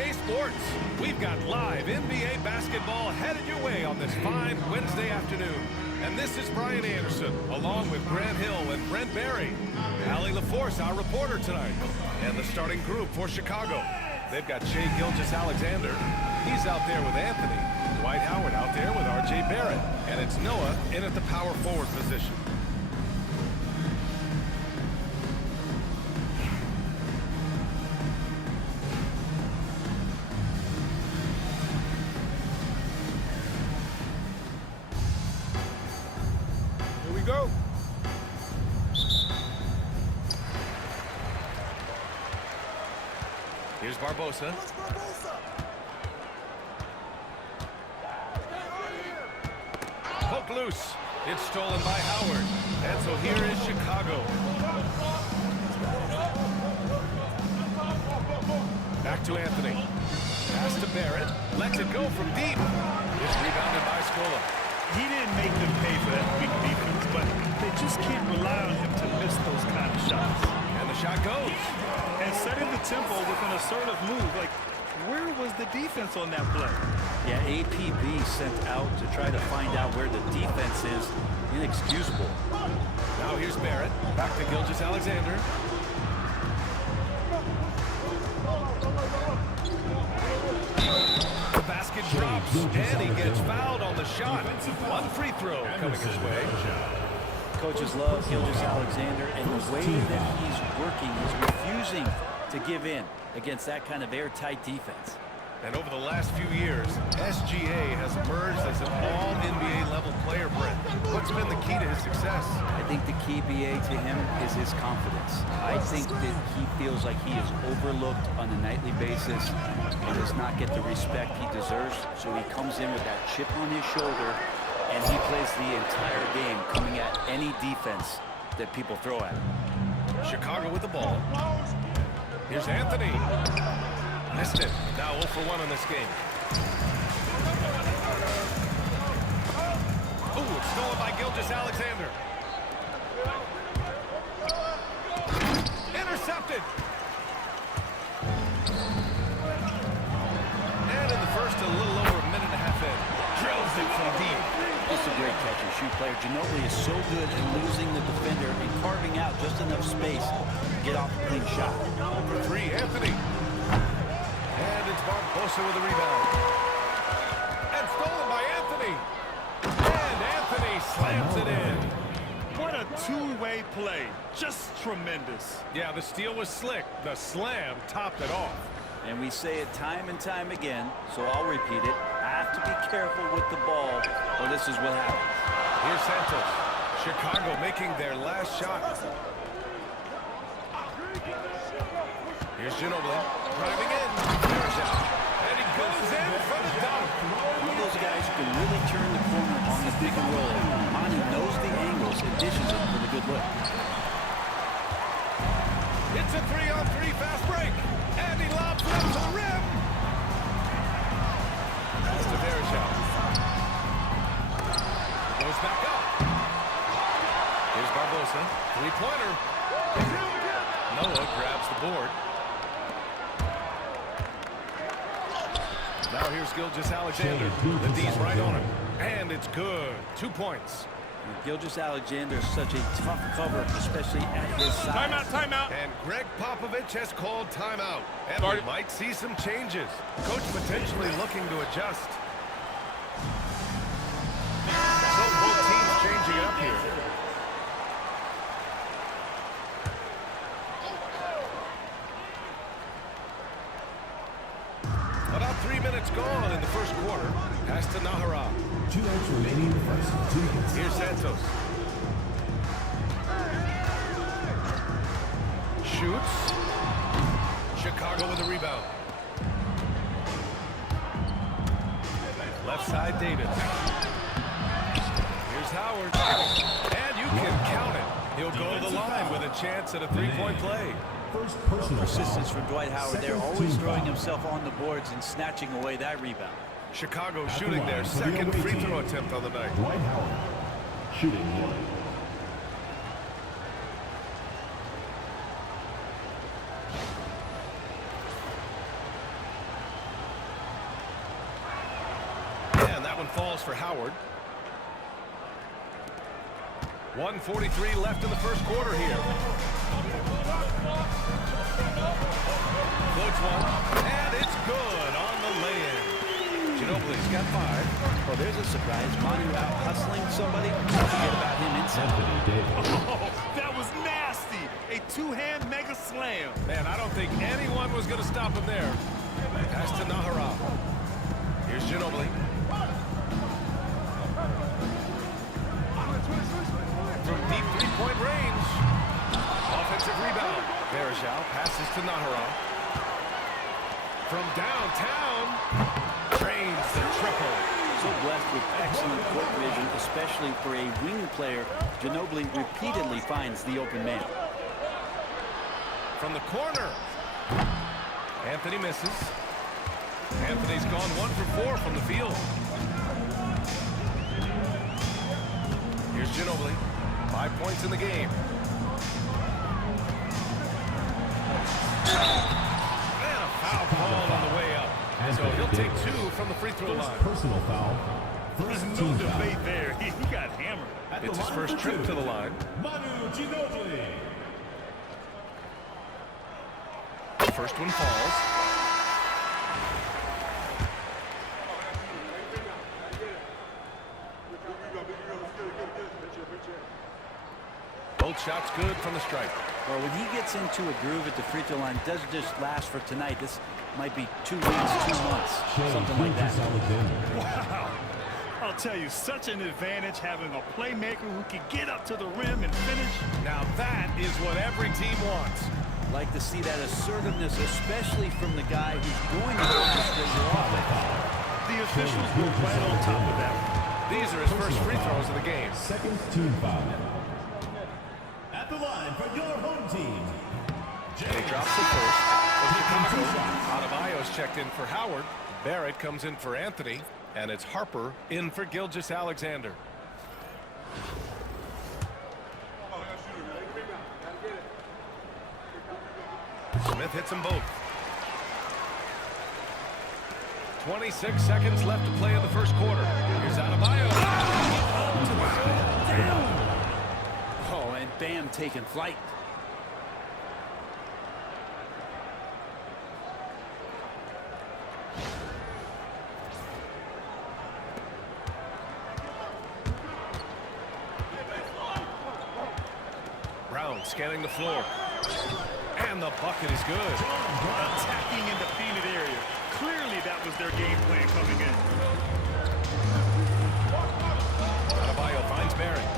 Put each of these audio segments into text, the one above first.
2K Sports. We've got live NBA basketball headed your way on this fine Wednesday afternoon. And this is Brian Anderson, along with Grant Hill and Brent Barry. Allie LaForce, our reporter tonight. And the starting group for Chicago. They've got Shai Gilgeous-Alexander. He's out there with Anthony. Dwight Howard out there with R.J. Barrett. And it's Noah in at the power forward position. Here we go. Here's Barbosa. Poke loose. It's stolen by Howard. And so here is Chicago. Back to Anthony. Pass to Barrett. Lets it go from deep. It's rebounded by Scola. He didn't make them pay for that weak defense, but they just can't rely on him to miss those kind of shots. And the shot goes. And setting the tempo with an assertive move. Like, where was the defense on that play? Yeah, APB sent out to try to find out where the defense is. Inexcusable. Now here's Barrett. Back to Gilgeous-Alexander. The basket drops, and he gets fouled on the shot. One free throw coming his way. Coaches love Gilgeous-Alexander, and the way that he's working is refusing to give in against that kind of airtight defense. And over the last few years, SGA has emerged as an all-NBA level player, Brent. What's been the key to his success? I think the key, BA, to him is his confidence. I think that he feels like he is overlooked on a nightly basis and does not get the respect he deserves. So he comes in with that chip on his shoulder, and he plays the entire game coming at any defense that people throw at him. Chicago with the ball. Here's Anthony. Missed it. Now 0 for 1 in this game. Ooh, it's stolen by Gilgeous-Alexander. Intercepted. And in the first, a little over a minute and a half in. Drills it from deep. It's a great catch and shoot player. Ginobili is so good at losing the defender and carving out just enough space to get off a clean shot. For three, Anthony. And it's Barbosa with a rebound. And stolen by Anthony. And Anthony slams it in. What a two-way play. Just tremendous. Yeah, the steal was slick. The slam topped it off. And we say it time and time again, so I'll repeat it. Have to be careful with the ball, or this is what happens. Here's Santos. Chicago making their last shot. Here's Ginobili driving in. There's out. And he goes in for the dunk. One of those guys who can really turn the corner on the pick and roll. Manu knows the angles and dishes it for the good look. It's a 3-on-3 fast break. And he lobs it up to the rim. Pass to Verjao. Goes back up. Here's Barbosa. Three-pointer. Noah grabs the board. Now here's Gilgeous-Alexander. The D's right on him. And it's good. 2 points. Gilgeous-Alexander is such a tough cover, especially at his size. Timeout, timeout. And Greg Popovich has called timeout. And we might see some changes. Coach potentially looking to adjust. So both teams changing it up here. About 3 minutes gone in the first quarter. Pass to Nahara. 2 minutes remaining in the first. 2 minutes. Here's Santos. Shoots. Chicago with a rebound. Left side, Davis. Here's Howard. And you can count it. He'll go to the line with a chance at a three-point play. First personal Persistence foul. from Dwight Howard there, always throwing himself on the boards and snatching away that rebound. Chicago shooting their second free throw attempt on the night. Dwight Howard, shooting 1. And that one falls for Howard. 1:43 left in the first quarter here. Floats one, and it's good on the lay-in. Ginobili's got 5. Oh, there's a surprise. Manu out hustling somebody. Forget about him inside. Oh, that was nasty. A two-hand mega slam. Man, I don't think anyone was going to stop him there. Pass to Nahara. Here's Ginobili. From deep three-point range. Offensive rebound. Berejao passes to Nahara. From downtown. Drains the triple. So blessed with excellent court vision, especially for a wing player. Ginobili repeatedly finds the open man. From the corner. Anthony misses. Anthony's gone 1 for 4 from the field. Here's Ginobili. 5 points in the game. And a foul call on the way up. So he'll take 2 from the free throw line. Personal foul. There's First no team foul. debate there. He got hammered. It's his first trip to the line. Manu Ginobili. The first one falls. Both shots good from the stripe. Well, when he gets into a groove at the free throw line, it doesn't just last for tonight. This might be 2 weeks, 2 months, something like that. Wow. I'll tell you, such an advantage having a playmaker who can get up to the rim and finish. Now that is what every team wants. Like to see that assertiveness, especially from the guy who's going to orchestrate your offense. The officials were right on top of that. These are his first free throws of the game. Second team foul. At the line for your home team. And he drops it first. For Chicago, Adebayo's checked in for Howard. Barrett comes in for Anthony. And it's Harper in for Gilgeous-Alexander. Smith hits them both. 26 seconds left to play in the first quarter. Here's Adebayo. Oh, and Bam taking flight. Brown scanning the floor. And the bucket is good. Attacking in the painted area. Clearly that was their game plan coming in. Adebayo finds Barrett.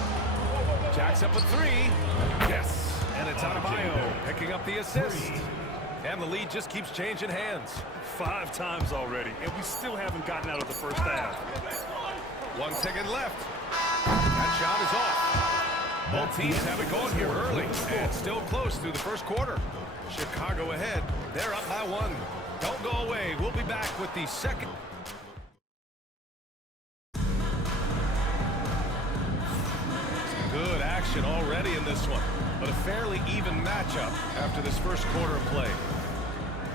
Jacks up a 3. Yes. And it's Adebayo picking up the assist. And the lead just keeps changing hands. 5 times already, and we still haven't gotten out of the first half. 1 second left. That shot is off. Both teams have it going here early, and still close through the first quarter. Chicago ahead. They're up by 1. Don't go away. We'll be back with the second. Some good action already in this one, but a fairly even matchup after this first quarter of play.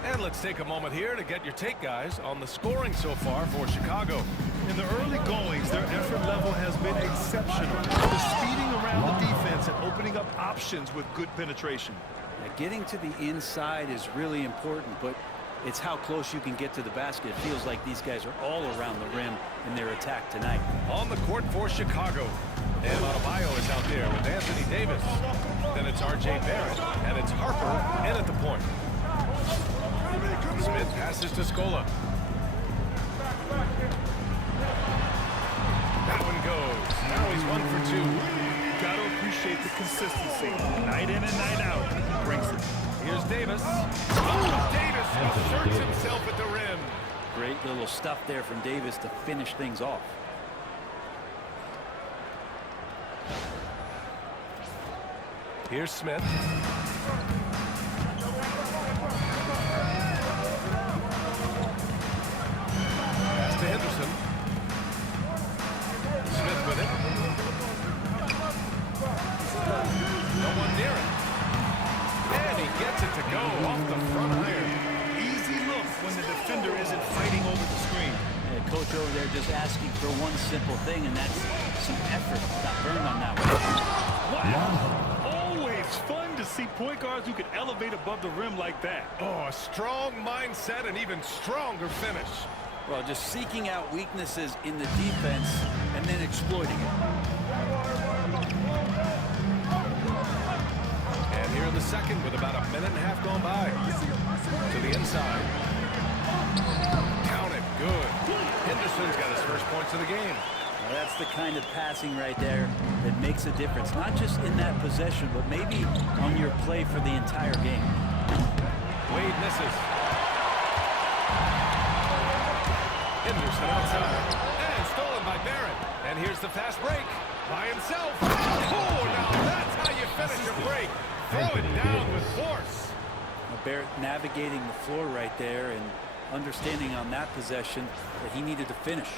And let's take a moment here to get your take, guys, on the scoring so far for Chicago. In the early goings, their effort level has been exceptional. The speeding around the defense and opening up options with good penetration. Now, getting to the inside is really important, but it's how close you can get to the basket. It feels like these guys are all around the rim in their attack tonight. On the court for Chicago. And Adebayo is out there with Anthony Davis. Then it's R.J. Barrett, and it's Harper in at the point. Smith passes to Scola. That one goes. Now he's 1 for 2. Got to appreciate the consistency. Night in and night out. He brings it. Here's Davis. Oh, Davis asserts himself at the rim. Great little stuff there from Davis to finish things off. Here's Smith. Pass to Henderson. Smith with it. No one near it. And he gets it to go off the front iron. Easy look when the defender isn't fighting over the screen. Yeah, coach over there just asking for one simple thing, and that's some effort. Got burned on that one. Wow. Always fun to see point guards who can elevate above the rim like that. Oh, a strong mindset and even stronger finish. Well, just seeking out weaknesses in the defense and then exploiting it. And here in the second with about a minute and a half gone by. To the inside. Count it. Good. Henderson's got his first points of the game. Well, that's the kind of passing right there that makes a difference. Not just in that possession, but maybe on your play for the entire game. Wade misses. Henderson outside. And stolen by Barrett. And here's the fast break. By himself. Oh, now that's how you finish a break. Throw it down with force. Now Barrett navigating the floor right there and understanding on that possession that he needed to finish.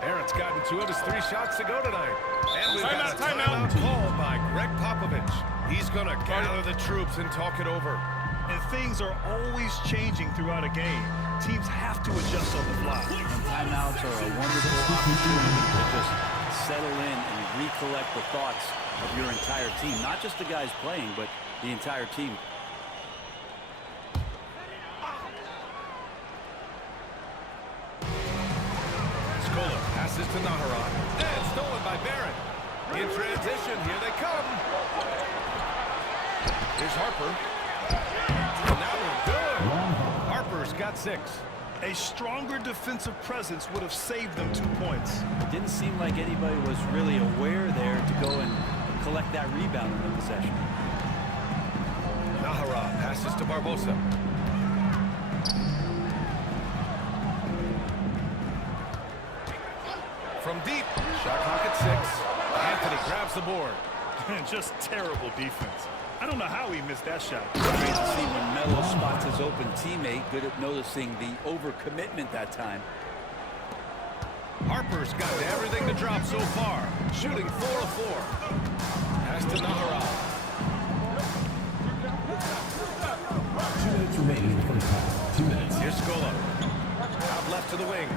Barrett's gotten 2 of his 3 shots to go tonight. And we've got a timeout called by Greg Popovich. He's going to gather the troops and talk it over. And things are always changing throughout a game. Teams have to adjust on the fly. And timeouts are a wonderful opportunity to just settle in and recollect the thoughts of your entire team. Not just the guys playing, but the entire team. Scola passes to Naharon. And stolen by Barrett. In transition, here they come. Here's Harper. And now we're good. Harper's got 6. A stronger defensive presence would have saved them 2 points. It didn't seem like anybody was really aware there to go and collect that rebound in the possession. Naharon passes to Barbosa. From deep, shot clock at 6. Anthony grabs the board. Just terrible defense. I don't know how he missed that shot. Great to see when Melo spots his open teammate. Good at noticing the overcommitment that time. Harper's got everything to drop so far. Shooting 4 of 4. Pass to Naharon. 2 minutes remaining in the first half. 2 minutes. Here's Scola. Out left to the wing.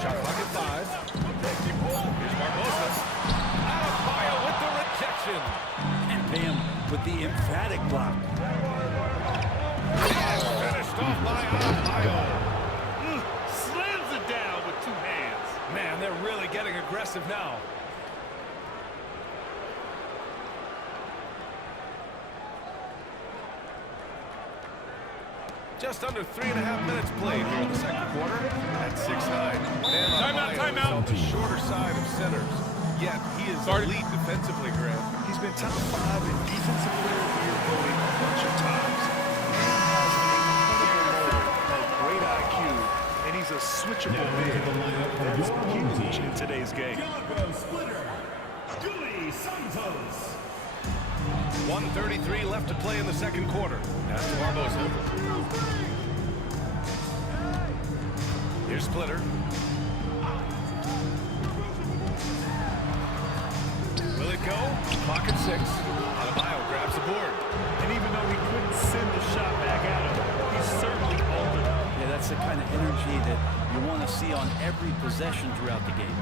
Shot clock at 5. Here's Barbosa. Adebayo with the rejection. And Bam with the emphatic block. Finished off by Adebayo. Slams it down with 2 hands. Man, they're really getting aggressive now. Just under 3.5 minutes played here in the second quarter at 6'9". Timeout. On the shorter side of centers. Yet he is elite defensively, Grant. He's been top 5 in defensive player of the year voting a bunch of times. He has an incredible motor, a great IQ, and he's a switchable big. That's huge in today's game. 1:33 left to play in the second quarter. Pass to Barbosa. Here's Splitter. Will it go? Clock at 6. Adebayo grabs the board. And even though he couldn't send the shot back at him, he certainly altered it. Yeah, that's the kind of energy that you want to see on every possession throughout the game.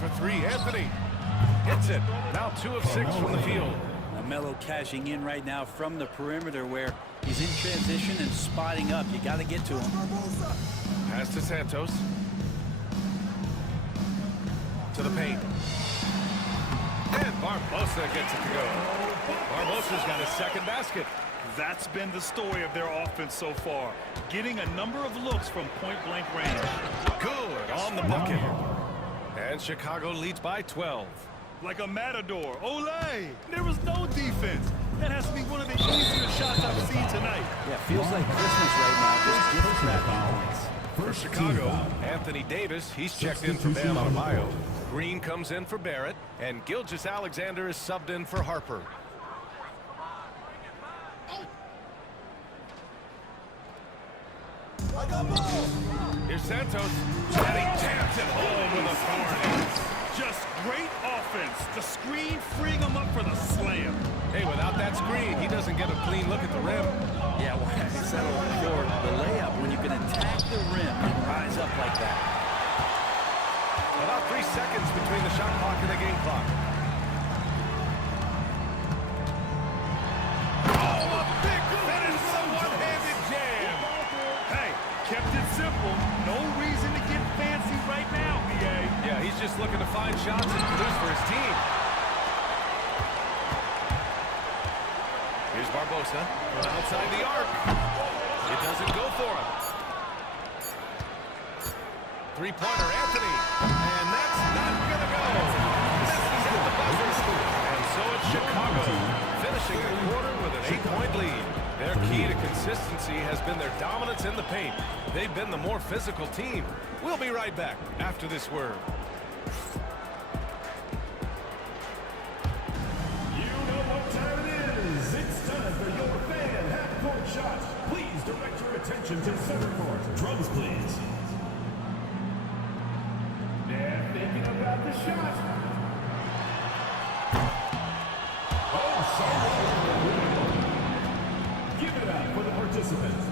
For 3, Anthony. Hits it. Now 2 of 6 from the field. Now Melo cashing in right now from the perimeter where he's in transition and spotting up. You got to get to him. Pass to Santos. To the paint. And Barbosa gets it to go. Barbosa's got his second basket. That's been the story of their offense so far. Getting a number of looks from point-blank range. Good on the bucket. And Chicago leads by 12. Like a matador. Olay! There was no defense. That has to be one of the easier shots I've seen tonight. Yeah, feels like Christmas right now. Just give us that points. For Chicago, Anthony Davis, he's checked in for Bam Adebayo. Green comes in for Barrett, and Gilgeous-Alexander is subbed in for Harper. Here's Santos, and he jams it home with authority. Just great offense. The screen freeing him up for the slam. Hey, without that screen, he doesn't get a clean look at the rim. Yeah, well, I said before, the layup, when you can attack the rim and rise up like that. About 3 seconds between the shot clock and the game clock. Oh, a big finish, a one-handed jam. Hey, kept it simple. No reason to get fancy right now, BA. Yeah, he's just looking to find shots and produce for his team. Here's Barbosa from outside the arc. It doesn't go for him. Three-pointer, Anthony. And that's not going to go. Misses at the buzzer. And so it's Chicago, finishing the quarter with an 8-point lead. Their key to consistency has been their dominance in the paint. They've been the more physical team. We'll be right back after this word. You know what time it is. It's time for your fan half-court shot. Please direct your attention to center court. Drums, please. They're thinking about the shot. Oh, sorry. Give it up for the participants.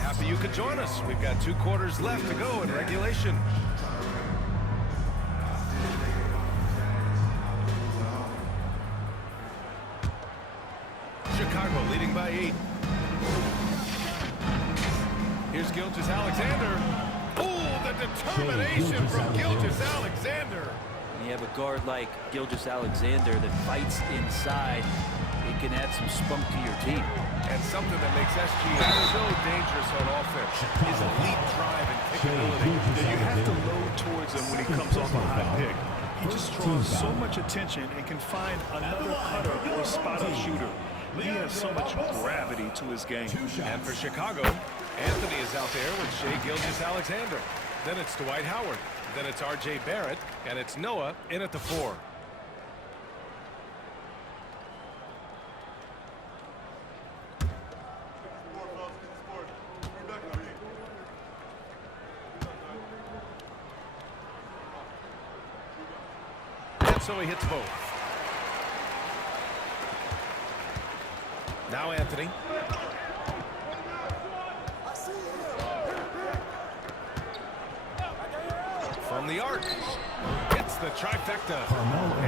Happy you could join us. We've got 2 quarters left to go in regulation. Chicago leading by 8. Here's Gilgeous-Alexander. Oh, the determination from Gilgeous-Alexander. When you have a guard like Gilgeous-Alexander that fights inside, it can add some spunk to your team. And something that makes SGA so dangerous on offense is elite drive and kickability. Yeah, you have to load towards him when he comes off a high pick. He just draws so much attention and can find another cutter or spot-up shooter. He has so much gravity to his game. And for Chicago, Anthony is out there with Shai Gilgeous-Alexander. Then it's Dwight Howard. Then it's R.J. Barrett. And it's Noah in at the 4. So he hits both. Now Anthony. From the arc. Hits the trifecta.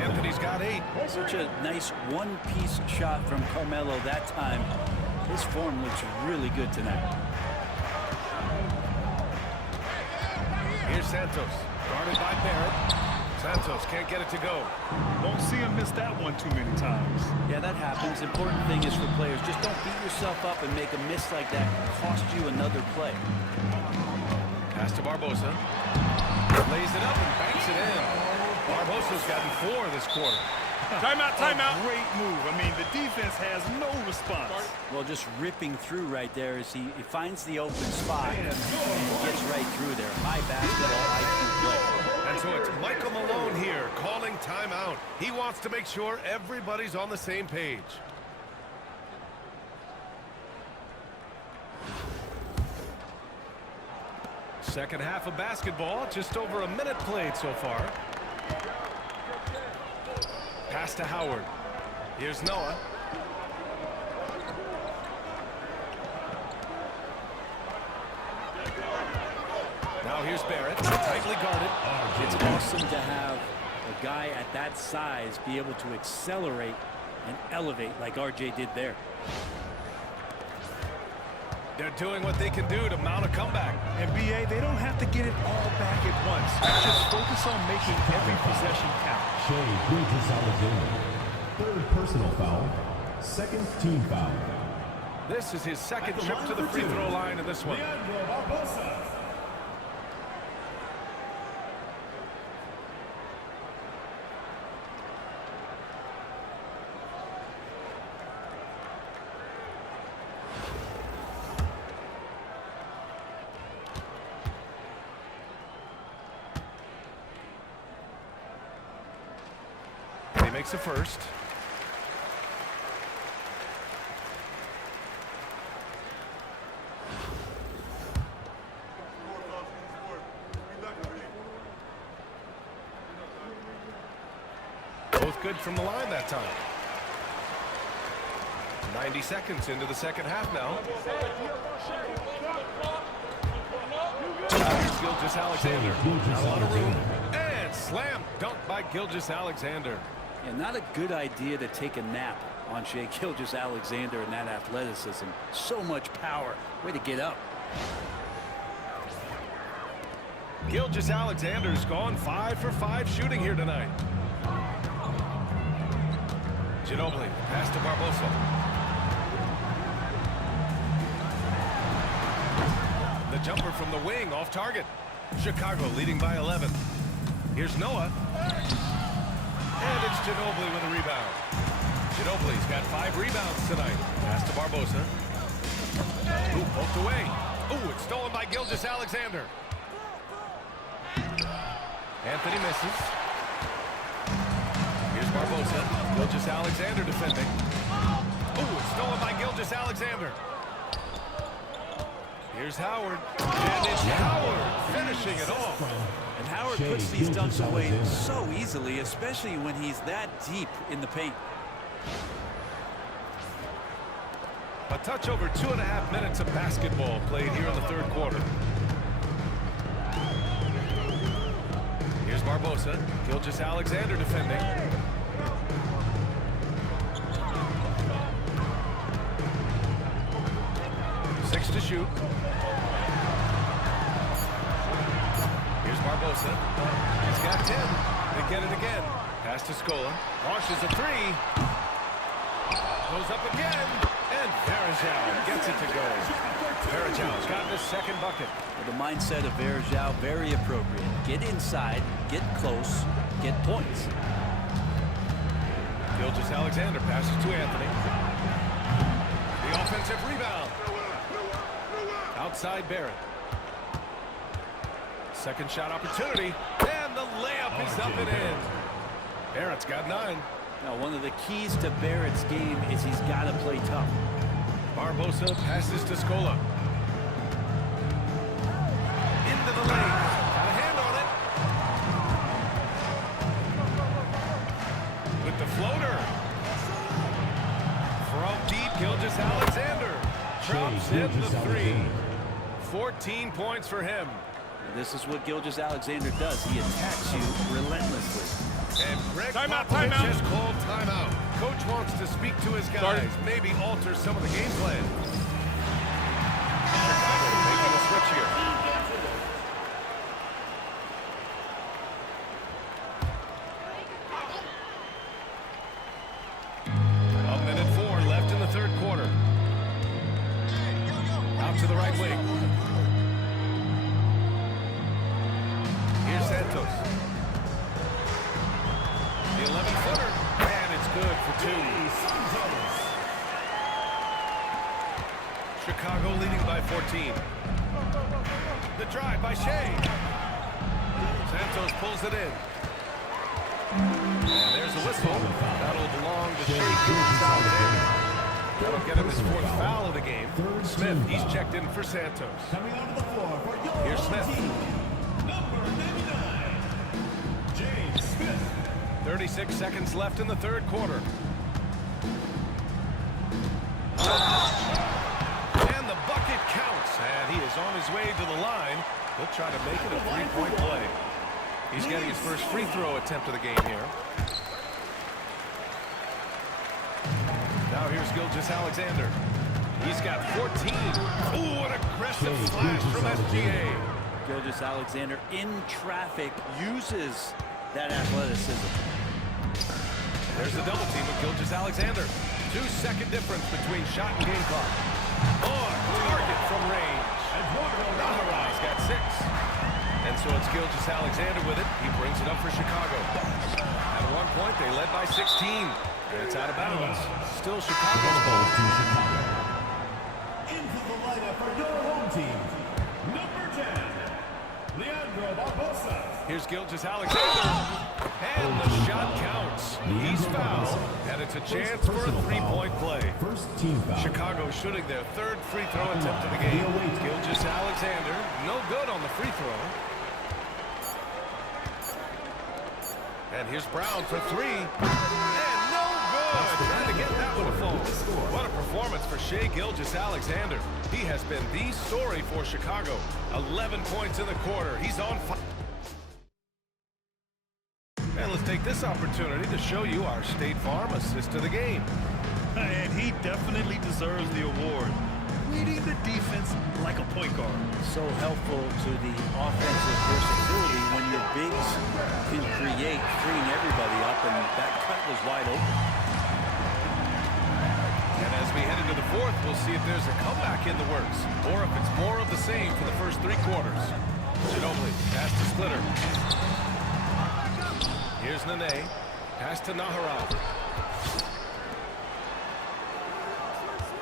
Anthony's got 8. Such a nice one-piece shot from Carmelo that time. His form looks really good tonight. Here's Santos. Guarded by Barrett. Santos can't get it to go. Won't see him miss that one too many times. Yeah, that happens. Important thing is for players, just don't beat yourself up and make a miss like that cost you another play. Pass to Barbosa. Lays it up and banks it in. Barbosa's gotten 4 this quarter. Timeout, timeout. Great move. I mean, the defense has no response. Well, just ripping through right there as he finds the open spot and gets right through there. High basketball, IQ play. And so it's Michael Malone here calling timeout. He wants to make sure everybody's on the same page. Second half of basketball, just over a minute played so far. Pass to Howard. Here's Noah. Now here's Barrett, tightly guarded. It's awesome to have a guy at that size be able to accelerate and elevate like RJ did there. They're doing what they can do to mount a comeback. And BA, they don't have to get it all back at once. Just focus on making every possession count. Shai Gilgeous-Alexander. 3rd personal foul. 2nd team foul. This is his 2nd trip to the free throw line in this one. makes a first. Both good from the line that time. 90 seconds into the second half now. Here's Gilgeous-Alexander. Not a lot of room. And slam dunk by Gilgeous-Alexander. Yeah, not a good idea to take a nap on Shai Gilgeous-Alexander and that athleticism. So much power. Way to get up. Gilgeous-Alexander's gone 5 for 5 shooting here tonight. Ginobili, pass to Barbosa. The jumper from the wing, off target. Chicago leading by 11. Here's Noah. And it's Ginobili with a rebound. Ginobili's got 5 rebounds tonight. Pass to Barbosa. Ooh, poked away. Ooh, it's stolen by Gilgeous-Alexander. Anthony misses. Here's Barbosa. Gilgeous-Alexander defending. Ooh, it's stolen by Gilgeous-Alexander. Here's Howard. And it's Howard finishing it off. And Howard puts these dunks away so easily, especially when he's that deep in the paint. A touch over 2.5 minutes of basketball played here in the third quarter. Here's Barbosa. Gilgeous-Alexander defending. Six to shoot. Here's Barbosa. He's got 10. They get it again. Pass to Scola. Launches a 3. Goes up again. And Varejao gets it to go. Varejao's got the second bucket. Well, the mindset of Varejao, very appropriate. Get inside, get close, get points. Gilgeous-Alexander passes to Anthony. The offensive rebound. Outside Barrett. Second shot opportunity. And the layup is up and in. Barrett's got 9. Now, one of the keys to Barrett's game is he's got to play tough. Barbosa passes to Scola. Into the lane. Got a hand on it. With the floater. From deep, Gilgeous-Alexander drops in the 3. 14 points for him. This is what Gilgeous-Alexander does. He attacks you relentlessly. And Greg Popovich has called timeout. Coach wants to speak to his guys, maybe alter some of the game plan. Chicago making a switch here. A minute 4 left in the third quarter. Out to the right wing. Here's Santos. The 11-footer, and it's good for 2. Chicago leading by 14. The drive by Shai. Santos pulls it in. And there's a whistle. That'll belong to Shai. That'll get him his 4th foul of the game. Smith, he's checked in for Santos. Coming onto the floor for your Here's Smith. number 99, James Smith. 36 seconds left in the third quarter. And the bucket counts. And he is on his way to the line. He'll try to make it a 3-point play. He's getting his first free throw attempt of the game here. Now here's Gilgeous-Alexander. He's got 14. Ooh, an aggressive flash from SGA. Gilgeous-Alexander in traffic uses that athleticism. There's the double team of Gilgeous-Alexander. 2-second difference between shot and game clock. On target from range. Naharai's got 6. And so it's Gilgeous-Alexander with it. He brings it up for Chicago. At one point, they led by 16. And it's out of bounds. Still Chicago's ball. Into the lineup for your home team, number 10, Leandro Barbosa. Here's Gilgeous-Alexander. And the shot counts. He's fouled, and it's a chance for a three-point play. First team foul. Chicago shooting their third free throw attempt of the game. Gilgeous Alexander, no good on the free throw. And here's Brown for three. And no good. Trying to get that one to fall. What a performance for Shai Gilgeous-Alexander. He has been the story for Chicago. 11 points in the quarter. He's on fire. And let's take this opportunity to show you our State Farm assist of the game. And he definitely deserves the award. Reading the defense like a point guard. So helpful to the offensive versatility when your bigs can create, freeing everybody up, and that cut was wide open. And as we head into the fourth, we'll see if there's a comeback in the works, or if it's more of the same for the first three quarters. Ginobili, pass to Splitter. Here's Nene, pass to Naharov.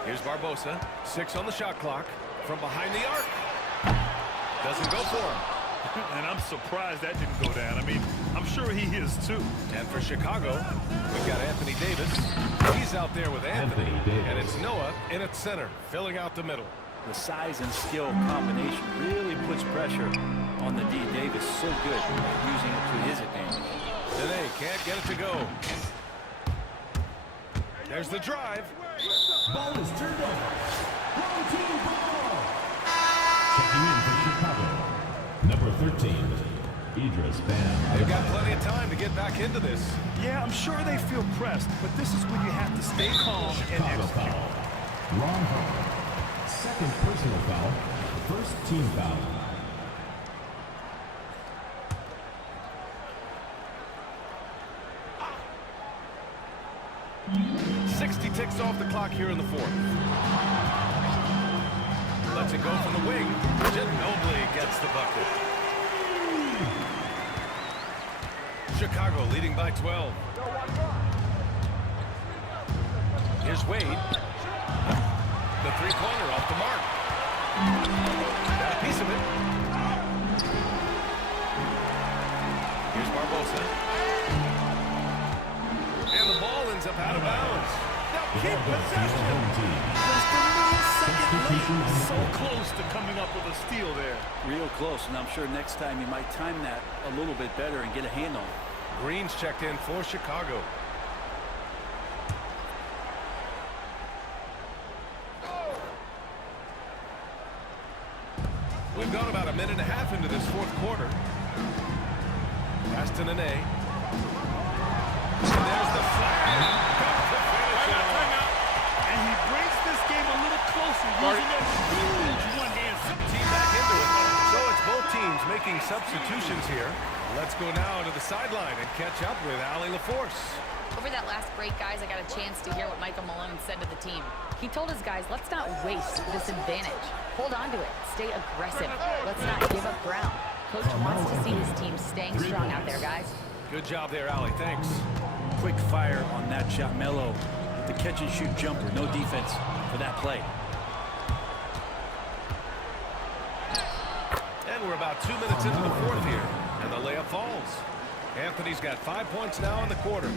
Here's Barbosa, 6 on the shot clock, from behind the arc. Doesn't go for him. And I'm surprised that didn't go down. I mean, I'm sure he is too. And for Chicago, we've got Anthony Davis. He's out there with Anthony and it's Noah in at center, filling out the middle. The size and skill combination really puts pressure on the D. Davis. So good at using it to his advantage. Today can't get it to go. There's the drive. Ball is turned over. Wrong team ball. Checking in for Chicago. Number 13, Idris Bam. They've got plenty of time to get back into this. Yeah, I'm sure they feel pressed, but this is when you have to stay calm and Chicago execute. foul. Wrong foul. Second personal foul. First team foul. 60 ticks off the clock here in the fourth. Lets it go from the wing. Ginobili gets the bucket. Chicago leading by 12. Here's Wade. The three-pointer off the mark. Got a piece of it. Here's Barbosa. And the ball ends up out of bounds. Now keep possession. Just a millisecond late. So close to coming up with a steal there. Real close, and I'm sure next time he might time that a little bit better and get a hand on it. Green's checked in for Chicago. We've gone about a minute and a half into this fourth quarter. Pass to Nene. And there's the flag. And he brings this game a little closer, using that huge one-hand. Team back into it. So it's both teams making substitutions here. Let's go now to the sideline and catch up with Allie LaForce. Over that last break, guys, I got a chance to hear what Michael Malone said to the team. He told his guys, let's not waste this advantage. Hold on to it. Stay aggressive. Let's not give up ground. Coach wants to see his team staying strong out there, guys. Good job there, Allie. Thanks. Quick fire on that shot. Melo with the catch-and-shoot jumper. No defense for that play. And we're about 2 minutes into the fourth here, and the layup falls. Anthony's got 5 points now in the quarter.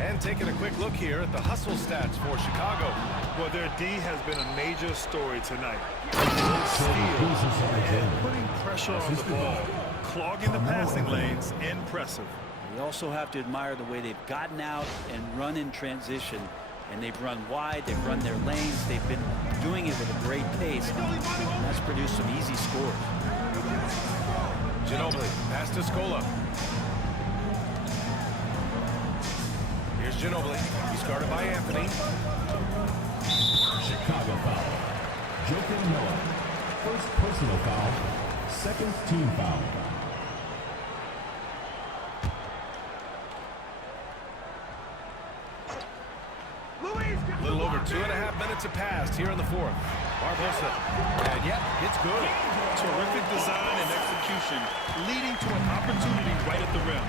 And taking a quick look here at the hustle stats for Chicago. Well, their D has been a major story tonight. Steal and putting pressure on the ball, clogging the passing lanes. Impressive. We also have to admire the way they've gotten out and run in transition. And they've run wide, they've run their lanes, they've been doing it with a great pace. And that's produced some easy scores. Ginobili, pass to Scola. Here's Ginobili. He's guarded by Anthony. Chicago foul. Joker Noah. First personal foul. Second team foul. A little over 2.5 minutes have passed here in the fourth. Barbosa. And yep, it's good. Terrific design and execution, leading to an opportunity right at the rim.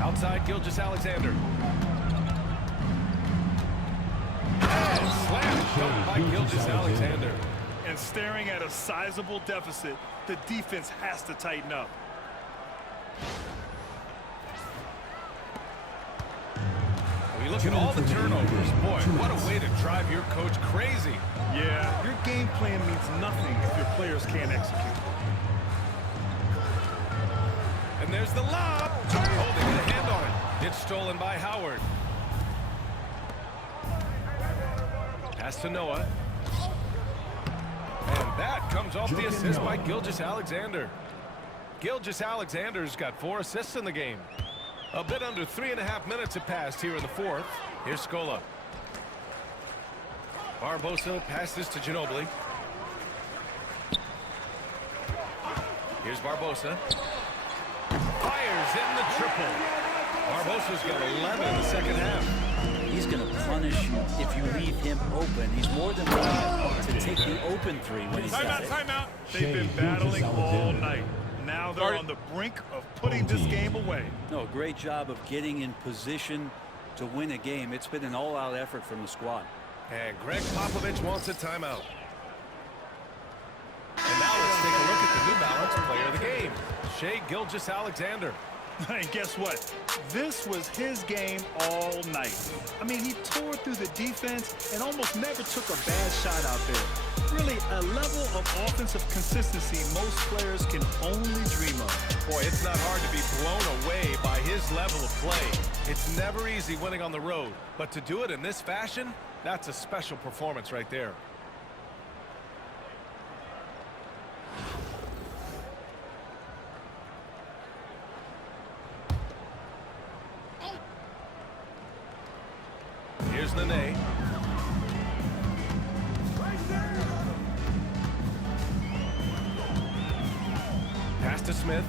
Outside Gilgeous-Alexander. And slam dunk by Gilgeous-Alexander. And staring at a sizable deficit, the defense has to tighten up. We look at all the turnovers. Boy, what a way to drive your coach crazy. Yeah, your game plan means nothing if your players can't execute. And there's the lob. Holding the hand on it. It's stolen by Howard. Pass to Noah. And that comes off the assist by Gilgeous-Alexander. Gilgeous-Alexander's got 4 assists in the game. A bit under 3.5 minutes have passed here in the fourth. Here's Scola. Barbosa passes to Ginobili. Here's Barbosa. Fires in the triple. Barbosa's got 11 in the second half. He's going to punish you if you leave him open. He's more than willing to take the open three when he's got it. Timeout. They've been battling all night. Now they're on the brink of putting this game away. No, great job of getting in position to win a game. It's been an all-out effort from the squad. And Greg Popovich wants a timeout. And now let's take a look at the New Balance player of the game, Shai Gilgeous-Alexander. And guess what? This was his game all night. I mean, he tore through the defense and almost never took a bad shot out there. Really, a level of offensive consistency most players can only dream of. Boy, it's not hard to be blown away by his level of play. It's never easy winning on the road, but to do it in this fashion, that's a special performance right there. Here's Nene. Pass to Smith.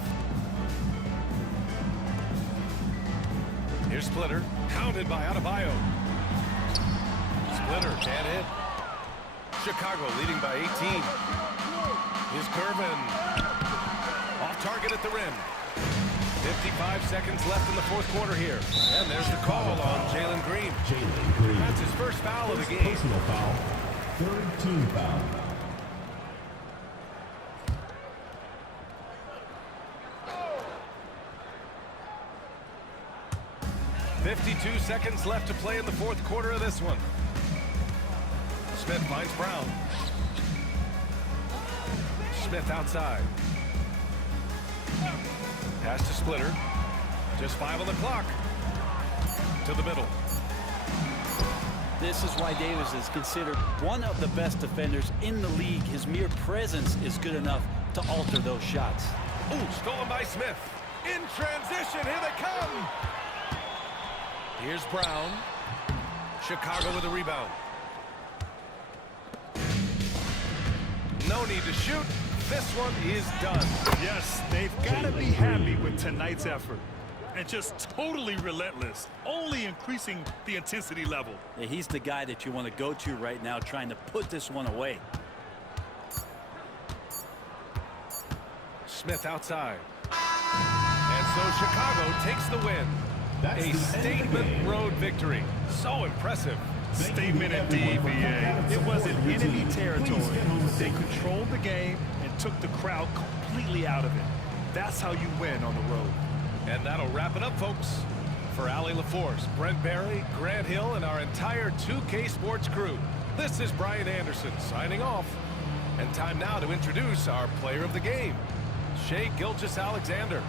Here's Splitter. Counted by Adebayo. Splitter can't hit. Chicago leading by 18. Here's Gervin. Off target at the rim. 55 seconds left in the fourth quarter here. And there's the call on Jalen Green. That's his first foul of the game. Personal foul. Third team foul. .52 seconds left to play in the fourth quarter of this one. Smith finds Brown. Smith outside. Pass to Splitter. Just 5 on the clock. To the middle. This is why Davis is considered one of the best defenders in the league. His mere presence is good enough to alter those shots. Ooh, stolen by Smith. In transition, here they come. Here's Brown. Chicago with a rebound. No need to shoot. This one is done. Yes, they've got to be happy with tonight's effort. And just totally relentless, only increasing the intensity level. Yeah, he's the guy that you want to go to right now, trying to put this one away. Smith outside. And so Chicago takes the win. A statement road victory. So impressive. Statement indeed, BA. It wasn't enemy territory. They controlled the game and took the crowd completely out of it. That's how you win on the road. And that'll wrap it up, folks. For Allie LaForce, Brent Barry, Grant Hill, and our entire 2K Sports crew, this is Brian Anderson signing off. And time now to introduce our player of the game, Shai Gilgeous-Alexander.